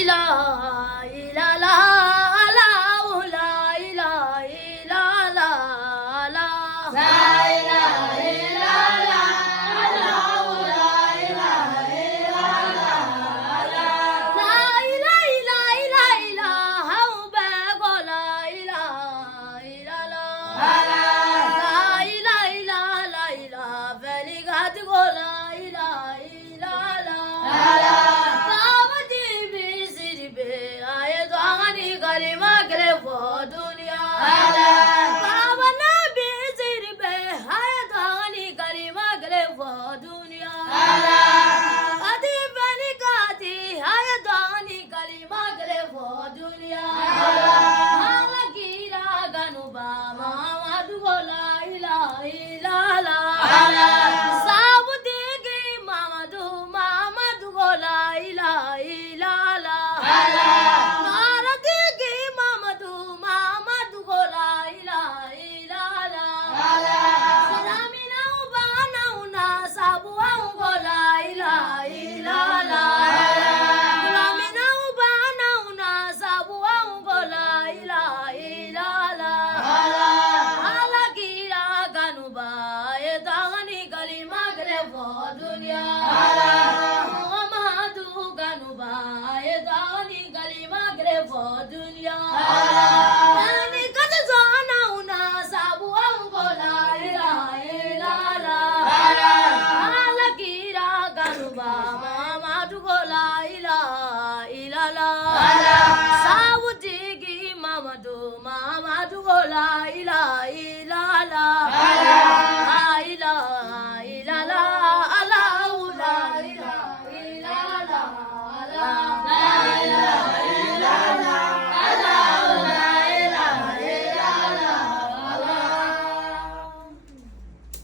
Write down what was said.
ilaha illallah Allahu la ilaha illallah la ilaha illallah Allahu la ilaha illallah la ilaha illallah ba ko la ilaha illallah la ilaha illallah veligat ko la ilaha illallah kalima kare fo duniya baba nabi sirbe hayatani kalima kare fo duniya adi bani kati hayatani kalima kare fo duniya mama kira ganuba mama du la ilaha illallah sabu degi mama du la ilaha illallah dunya